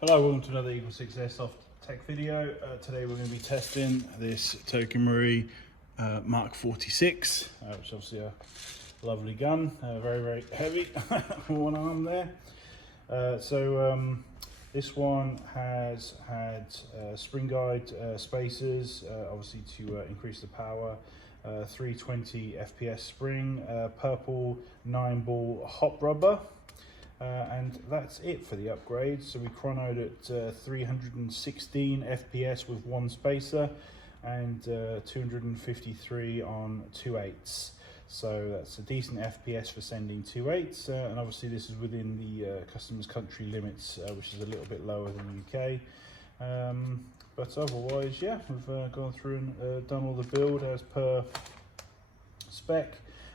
Hello, welcome to another EagleSix Airsoft tech video. Today we're going to be testing this Tokyo Marui Mark 46, which is obviously a lovely gun, very heavy, one arm there. This one has had spring guide spacers, obviously to increase the power, 320 FPS spring, purple Nineball Hop Rubber. And that's it for the upgrade. So we chronoed at 316 FPS with one spacer and 253 on 2/8. So that's a decent FPS for sending 2/8, and obviously this is within the customer's country limits, which is a little bit lower than the UK. But otherwise, yeah, we've gone through and done all the build as per spec.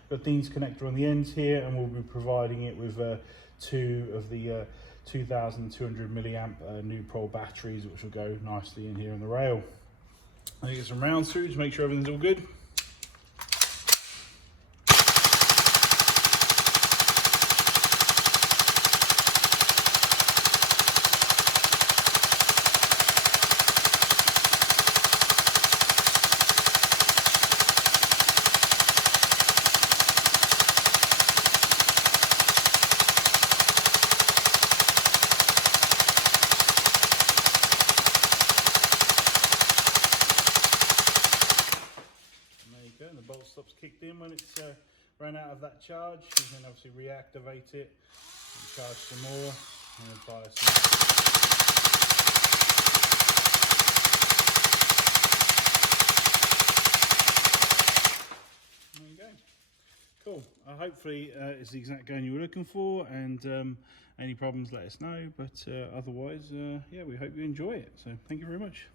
Got Dean's connector on the ends here, and we'll be providing it with two of the 2200 milliamp Nineball batteries, which will go nicely in here on the rail. I think it's some rounds through to make sure everything's all good. And the bolt stops kicked in when it's ran out of that charge. You can obviously reactivate it and charge some more and then fire some. There you go. Cool. Hopefully it's the exact gun you were looking for, and any problems let us know, but otherwise yeah, we hope you enjoy it. So thank you very much.